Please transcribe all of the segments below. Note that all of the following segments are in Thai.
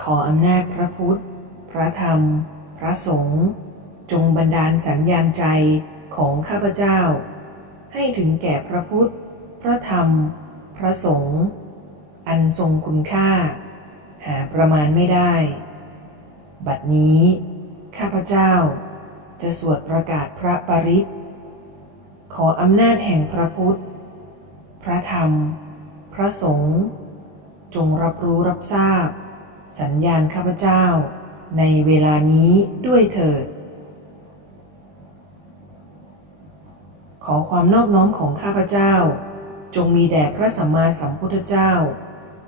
ขออำนาจพระพุทธ พระธรรม พระสงฆ์จงบันดาลสัญญาณใจของข้าพเจ้า ให้ถึงแก่พระพุทธ พระธรรม พระสงฆ์อันทรงคุณค่า หาประมาณไม่ได้ บัดนี้ ข้าพเจ้า จะสวดประกาศพระปริตรขออำนาจแห่งพระพุทธ พระธรรม พระสงฆ์จงรับรู้รับทราบ สัญญาณข้าพเจ้า ในเวลานี้ด้วยเถิด ขอความนอบน้อมของข้าพเจ้า จงมีแด่พระสัมมาสัมพุทธเจ้า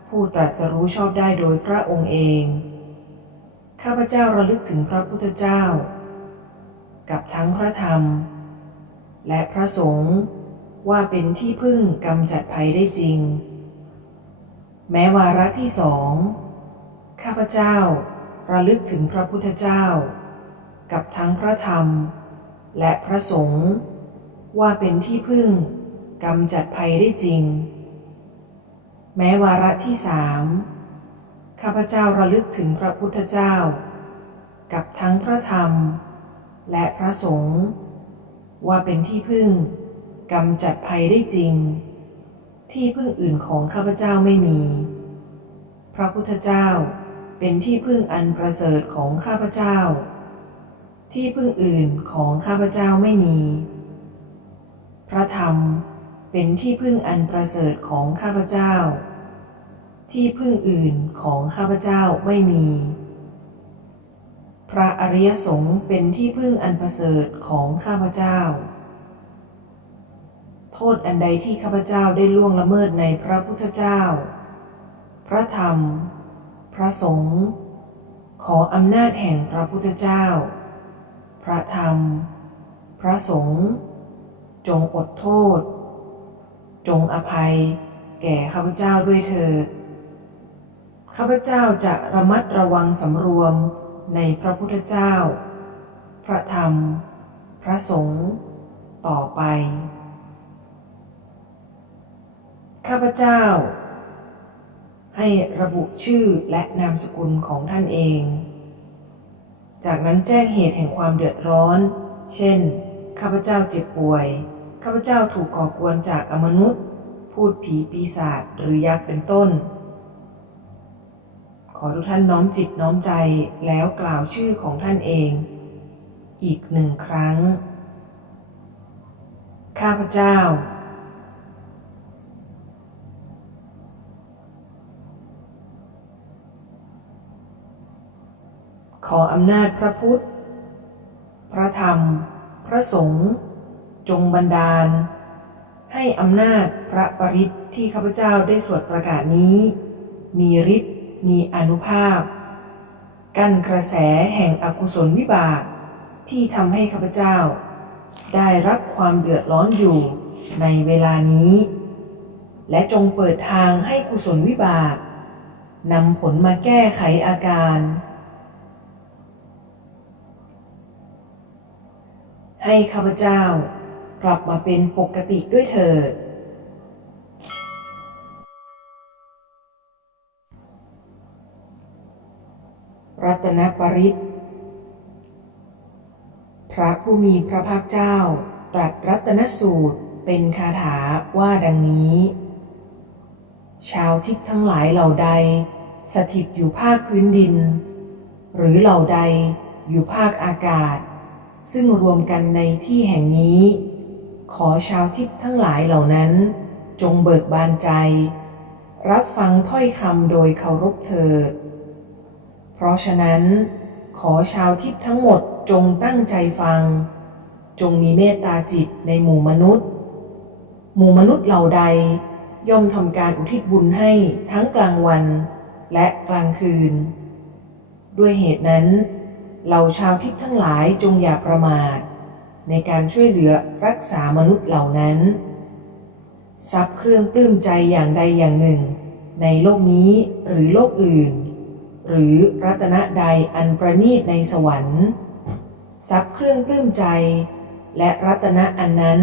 ผู้ตรัสรู้ชอบได้โดยพระองค์เอง ข้าพเจ้าระลึกถึงพระพุทธเจ้า กับทั้งพระธรรม และพระสงฆ์ว่าเป็นที่พึ่งกำจัดภัยได้จริง แม้วาระที่สอง ข้าพเจ้าระลึกถึงพระพุทธเจ้า กับทั้งพระธรรม และพระสงฆ์ว่าเป็นที่พึ่งกำจัดภัยได้จริง แม้วาระที่สามข้าพเจ้าระลึกถึงพระพุทธเจ้า กับทั้งพระธรรม และพระสงฆ์ว่าเป็นที่พึ่งกำจัดภัยได้จริง ที่พึ่งอื่นของข้าพเจ้าไม่มี พระพุทธเจ้า เป็นที่พึ่งอันประเสริฐของข้าพเจ้า ที่พึ่งอื่นของข้าพเจ้าไม่มี พระธรรมเป็นที่พึ่งอันประเสริฐของข้าพเจ้า ที่พึ่งอื่นของข้าพเจ้าไม่มี พระอริยสงฆ์เป็นที่พึ่งอันประเสริฐของข้าพเจ้า โทษอันใดที่ข้าพเจ้าได้ล่วงละเมิดในพระพุทธเจ้า พระธรรม ระสงฆ์ขออำนาจแห่งพระพุทธเจ้า พระธรรม พระสงฆ์จงอดโทษ จงอภัย แก่ข้าพเจ้าด้วยเถิด ข้าพเจ้าจะระมัดระวังสำรวมในพระพุทธเจ้า พระธรรม พระสงฆ์ต่อไป ข้าพเจ้า ให้ระบุชื่อและนามสกุลของท่านเอง จากนั้นแจ้งเหตุแห่งความเดือดร้อน เช่น ข้าพเจ้าเจ็บป่วย ข้าพเจ้าถูกก่อกวนจากอมนุษย์ พูดผีปีศาจหรือยักษ์เป็นต้น ขอทุกท่านน้อมจิตน้อมใจแล้วกล่าวชื่อของท่านเอง อีกหนึ่งครั้ง ข้าพเจ้า ขออำนาจพระพุทธ พระธรรม พระสงฆ์จงบันดาล ให้อำนาจพระปริตที่ข้าพเจ้าได้สวดประกาศนี้ มีฤทธิ์มีอนุภาพ กั้นกระแสแห่งอกุศลวิบากที่ทำให้ข้าพเจ้า ได้รับความเดือดร้อนอยู่ในเวลานี้ และจงเปิดทางให้กุศลวิบากนำผลมาแก้ไขอาการ ให้ข้าพเจ้ากลับมาเป็นปกติด้วยเถิด รัตนปริตพระผู้มีพระภาคเจ้า ตรัสรัตนสูตรเป็นคาถาว่าดังนี้ ชาวทิพย์ทั้งหลายเหล่าใด สถิตอยู่ภาคพื้นดิน หรือเหล่าใดอยู่ภาคอากาศ ซึ่งรวมกันในที่แห่งนี้ ขอชาวทิพย์ทั้งหลายเหล่านั้น จงเบิกบานใจ รับฟังถ้อยคำโดยเคารพเถิด เพราะฉะนั้น ขอชาวทิพย์ทั้งหมดจงตั้งใจฟัง จงมีเมตตาจิตในหมู่มนุษย์ หมู่มนุษย์เหล่าใดย่อมทำการอุทิศบุญให้ทั้งกลางวันและกลางคืน ด้วยเหตุนั้น เหล่าชาวทิพย์ทั้งหลายจงอย่าประมาท ในการช่วยเหลือรักษามนุษย์เหล่านั้น ทรัพย์เครื่องปลื้มใจอย่างใดอย่างหนึ่ง ในโลกนี้หรือโลกอื่น หรือรัตนะใดอันประณีตในสวรรค์ทรัพย์เครื่องปลื้มใจ และรัตนะอันนั้น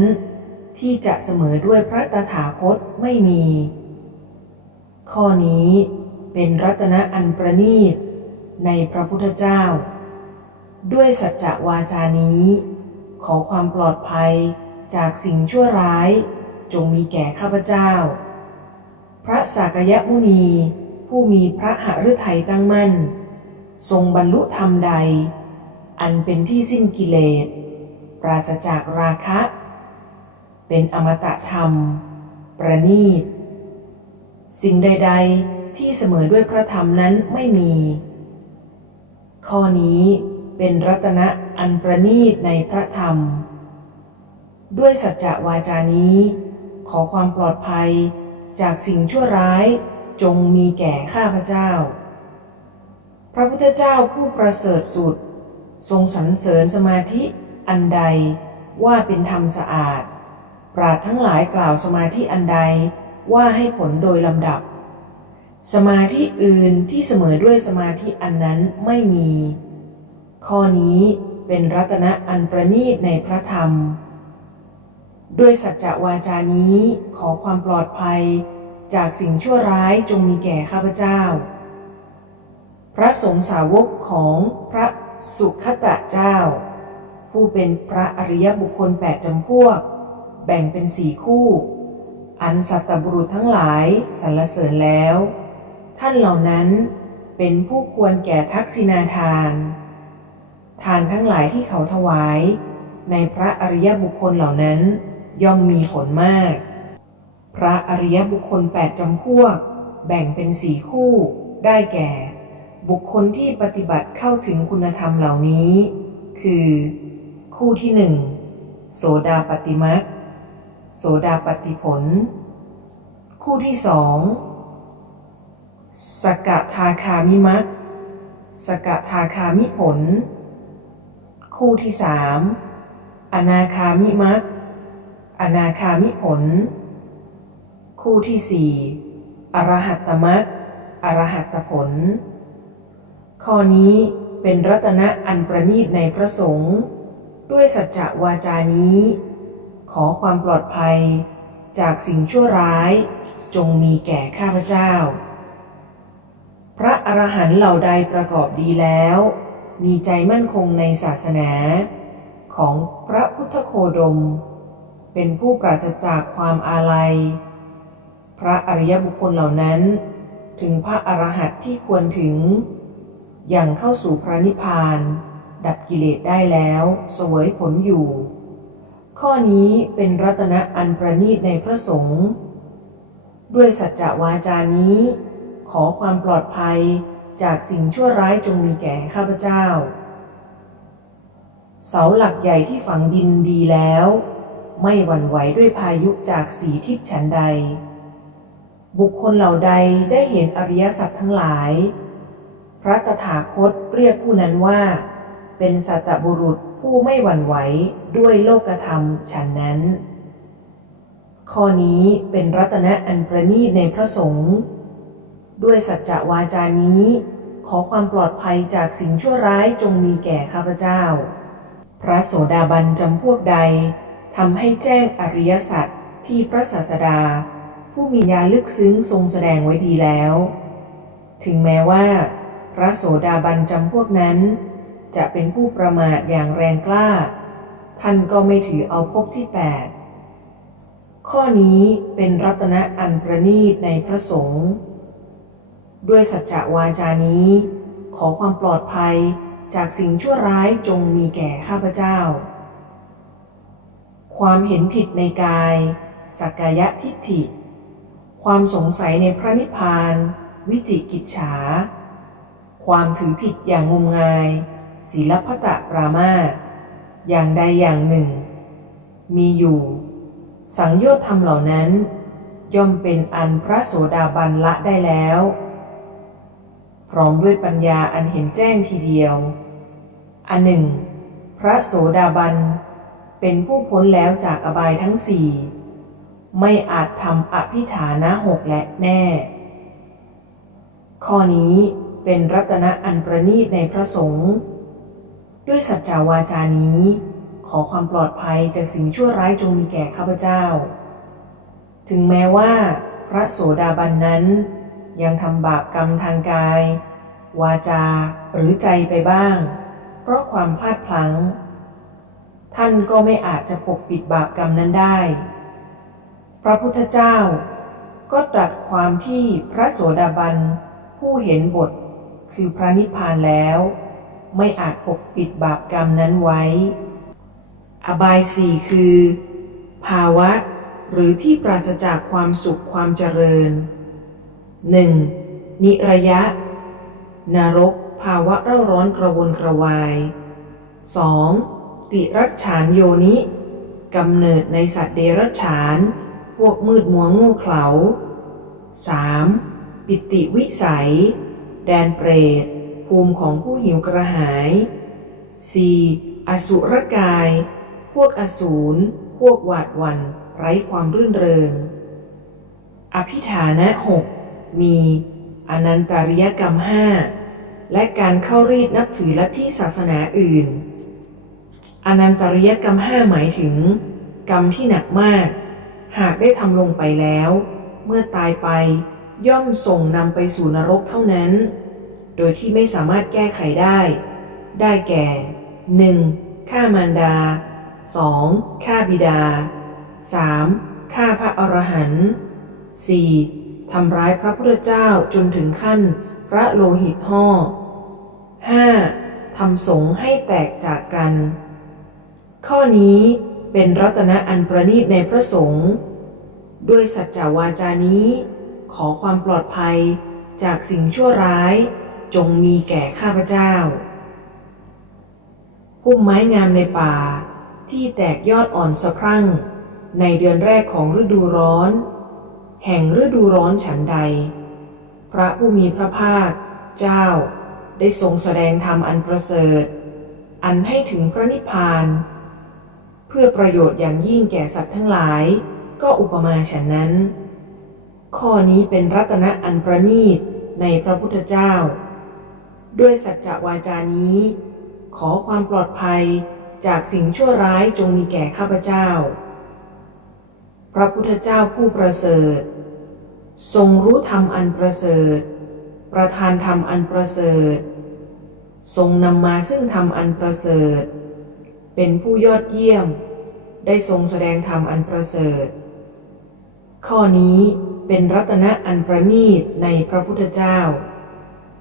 ที่จะเสมอด้วยพระตถาคตไม่มี ข้อนี้เป็นรัตนะอันประณีตในพระพุทธเจ้า ด้วยสัจจะวาจานี้ ขอความปลอดภัยจากสิ่งชั่วร้าย จงมีแก่ข้าพเจ้า พระสากยมุนี ผู้มีพระหฤทัยตั้งมั่น ทรงบรรลุธรรมใด อันเป็นที่สิ้นกิเลส ปราศจากราคะ เป็นอมตะธรรม ประณีต สิ่งใด ๆที่เสมอด้วยพระธรรมนั้นไม่มี ข้อนี้ เป็นรัตนะอันประณีตในพระธรรม ด้วยสัจจะวาจานี้ ขอความปลอดภัยจากสิ่งชั่วร้ายจงมีแก่ข้าพเจ้า พระพุทธเจ้าผู้ประเสริฐสุด ทรงสรรเสริญสมาธิอันใดว่าเป็นธรรมสะอาด ปราดทั้งหลายกล่าวสมาธิอันใดว่าให้ผลโดยลำดับ สมาธิอื่นที่เสมอด้วยสมาธิอันนั้นไม่มี ข้อนี้เป็นรัตนะอันประณีตในพระธรรม ด้วยสัจจะวาจานี้ขอความปลอดภัยจากสิ่งชั่วร้ายจงมีแก่ข้าพเจ้า พระสงฆ์สาวกของพระสุขตะเจ้า ผู้เป็นพระอริยบุคคลแปดจำพวก แบ่งเป็นสี่คู่ อันสัตบุรุษทั้งหลายสรรเสริญแล้ว ท่านเหล่านั้นเป็นผู้ควรแก่ทักษิณาทานานทั้งหลายที่เขาถวาย ในพระอริยบุคคลเหล่านั้น ย่อมมีผลมาก พระอริยบุคคลแปดจำพวก แบ่งเป็นสี่คู่ได้แก่ บุคคลที่ปฏิบัติเข้าถึงคุณธรรมเหล่านี้ คือ คู่ที่หนึ่งโสดาปฏิมักโสดาปฏิผล คู่ที่สองสกทาคามิมักสกทาคามิผล คู่ที่สามอนาคามิมักอนาคามิผล คู่ที่สี่อรหัตตมักอรหัตตผล ข้อนี้เป็นรัตนะอันประณีตในพระสงฆ์ด้วยสัจจวาจานี้ ขอความปลอดภัยจากสิ่งชั่วร้ายจงมีแก่ข้าพเจ้า พระอรหันต์เหล่าใดประกอบดีแล้ว มีใจมั่นคงในศาสนาของพระพุทธโคดม เป็นผู้ปราศจากความอาลัย พระอริยบุคคลเหล่านั้น ถึงพระอรหันต์ที่ควรถึง อย่างเข้าสู่พระนิพพาน ดับกิเลสได้แล้วเสวยผลอยู่ ข้อนี้เป็นรัตนะอันประณีตในพระสงฆ์ด้วยสัจจะวาจานี้ ขอความปลอดภัย จากสิ่งชั่วร้ายจงมีแก่ข้าพเจ้า เสาหลักใหญ่ที่ฝังดินดีแล้ว ไม่หวั่นไหวด้วยพายุจากสีทิพย์ฉันใด บุคคลเหล่าใดได้เห็นอริยสัจทั้งหลาย พระตถาคตเรียกผู้นั้นว่า เป็นสัตบุรุษผู้ไม่หวั่นไหวด้วยโลกธรรมฉันนั้น ข้อนี้เป็นรัตนะอันประณีตในพระสงฆ์ด้วยสัจจะวาจานี้ ขอความปลอดภัยจากสิ่งชั่วร้ายจงมีแก่ข้าพเจ้า พระโสดาบันจำพวกใดทำให้แจ้งอริยสัจที่พระศาสดา ผู้มีญาลึกซึ้งทรงแสดงไว้ดีแล้ว ถึงแม้ว่า พระโสดาบันจำพวกนั้น จะเป็นผู้ประมาทอย่างแรงกล้า ท่านก็ไม่ถือเอาพที่แปดข้อนี้เป็นรัตนะอันประณีตในพระสงฆ์ ด้วยสัจจะวาจานี้ ขอความปลอดภัยจากสิ่งชั่วร้ายจงมีแก่ข้าพเจ้า ความเห็นผิดในกาย สักกายทิฏฐิ ความสงสัยในพระนิพพาน วิจิกิจฉา ความถือผิดอย่างงมงาย ศีลพัตะปรามาอย่างใดอย่างหนึ่ง มีอยู่ สังโยชน์ธรรมเหล่านั้น ย่อมเป็นอันพระโสดาบันละได้แล้ว ร้อมด้วยปัญญาอันเห็นแจ้งทีเดียว อันหนึ่ง พระโสดาบัน เป็นผู้พ้นแล้วจากอบายทั้งสี่ไม่อาจทำอภิฐานะหกและแน่ ข้อนี้เป็นรัตนะอันประณีตในพระสงฆ์ด้วยสัจจาวาจานี้ ขอความปลอดภัยจากสิ่งชั่วร้ายจงมีแก่ข้าพเจ้า ถึงแม้ว่า พระโสดาบันนั้น ยังทำบาปกรรมทางกาย วาจาหรือใจไปบ้าง เพราะความพลาดพลั้ง ท่านก็ไม่อาจจะปกปิดบาปกรรมนั้นได้ พระพุทธเจ้าก็ตรัสความที่พระโสดาบันผู้เห็นบทคือพระนิพพานแล้ว ไม่อาจปกปิดบาปกรรมนั้นไว้ อบายสี่คือ ภาวะ หรือที่ปราศจากความสุขความเจริญ 1. นิระยะ นรกภาวะเร่าร้อนกระวนกระวาย 2. ติรัชฉานโยนิกำเนิดในสัตว์เดรัจฉาน พวกมืดมัวงูเขลา 3. ปิติวิสัย แดนเปรต ภูมิของผู้หิวกระหาย 4. อสุรกาย พวกอสูร พวกหวาดวัน ไร้ความรื่นเริง อภิฐานะหกมี อนันตริยกรรมห้าและการเข้ารีดนับถือลัทธิศาสนาอื่น อนันตริยกรรมห้าหมายถึง กรรมที่หนักมาก หากได้ทำลงไปแล้ว เมื่อตายไปย่อมส่งนำไปสู่นรกเท่านั้น โดยที่ไม่สามารถแก้ไขได้ ได้แก่ 1. ฆ่ามารดา 2. ฆ่าบิดา 3. ฆ่าพระอรหันต์ 4. ทำร้ายพระพุทธเจ้าจนถึงขั้นพระโลหิตห่อ 5. ทำสงฆ์ให้แตกจากกัน ข้อนี้เป็นรัตนะอันประณีตในพระสงฆ์ด้วยสัจจวาจานี้ ขอความปลอดภัยจากสิ่งชั่วร้าย จงมีแก่ข้าพเจ้าพุ่มไม้งามในป่าที่แตกยอดอ่อนสะพรั่ง ในเดือนแรกของฤดูร้อน แห่งฤดูร้อนฉันใด พระผู้มีพระภาค เจ้าได้ทรงแสดงธรรมอันประเสริฐ อันให้ถึงพระนิพพาน เพื่อประโยชน์อย่างยิ่งแก่สัตว์ทั้งหลาย ก็อุปมาฉันนั้น ข้อนี้เป็นรัตนะอันประณีตในพระพุทธเจ้า ด้วยสัจจวาจานี้ ขอความปลอดภัยจากสิ่งชั่วร้ายจงมีแก่ข้าพเจ้า พระพุทธเจ้าผู้ประเสริฐ ทรงรู้ธรรมอันประเสริฐ ประทานธรรมอันประเสริฐ ทรงนำมาซึ่งธรรมอันประเสริฐ เป็นผู้ยอดเยี่ยม ได้ทรงแสดงธรรมอันประเสริฐ ข้อนี้เป็นรัตนะอันประณีตในพระพุทธเจ้า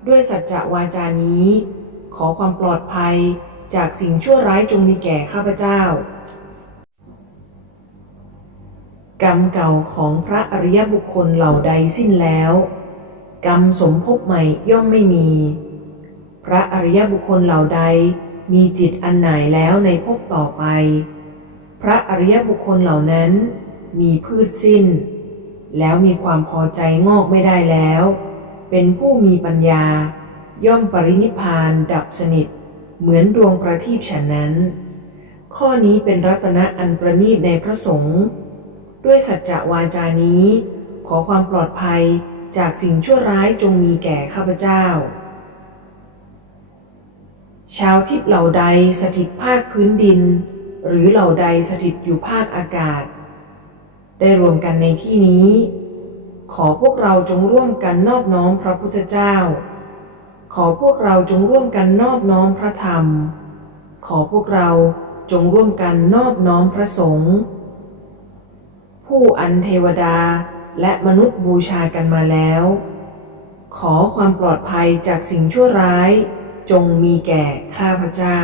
ด้วยสัจจะวาจานี้ ขอความปลอดภัยจากสิ่งชั่วร้ายจงมีแก่ข้าพเจ้า กรรมเก่าของพระอริยบุคคลเหล่าใดสิ้นแล้ว กรรมสมภพใหม่ย่อมไม่มี พระอริยบุคคลเหล่าใดมีจิตอันไหนแล้วในภพต่อไป พระอริยบุคคลเหล่านั้น มีพืชสิ้น แล้วมีความพอใจงอกไม่ได้แล้ว เป็นผู้มีปัญญา ย่อมปรินิพานดับสนิท เหมือนดวงประทีปฉันนั้น ข้อนี้เป็นรัตนะอันประณีตในพระสงฆ์ ด้วยสัจจะวาจานี้ ขอความปลอดภัยจากสิ่งชั่วร้ายจงมีแก่ข้าพเจ้า ชาวทิพย์เหล่าใดสถิตภาคพื้นดิน หรือเหล่าใดสถิตอยู่ภาคอากาศ ได้รวมกันในที่นี้ ขอพวกเราจงร่วมกันนอบน้อมพระพุทธเจ้า ขอพวกเราจงร่วมกันนอบน้อมพระธรรม ขอพวกเราจงร่วมกันนอบน้อมพระสงฆ์ ผู้อันเทวดาและมนุษย์บูชากันมาแล้ว ขอความปลอดภัยจากสิ่งชั่วร้าย จงมีแก่ข้าพเจ้า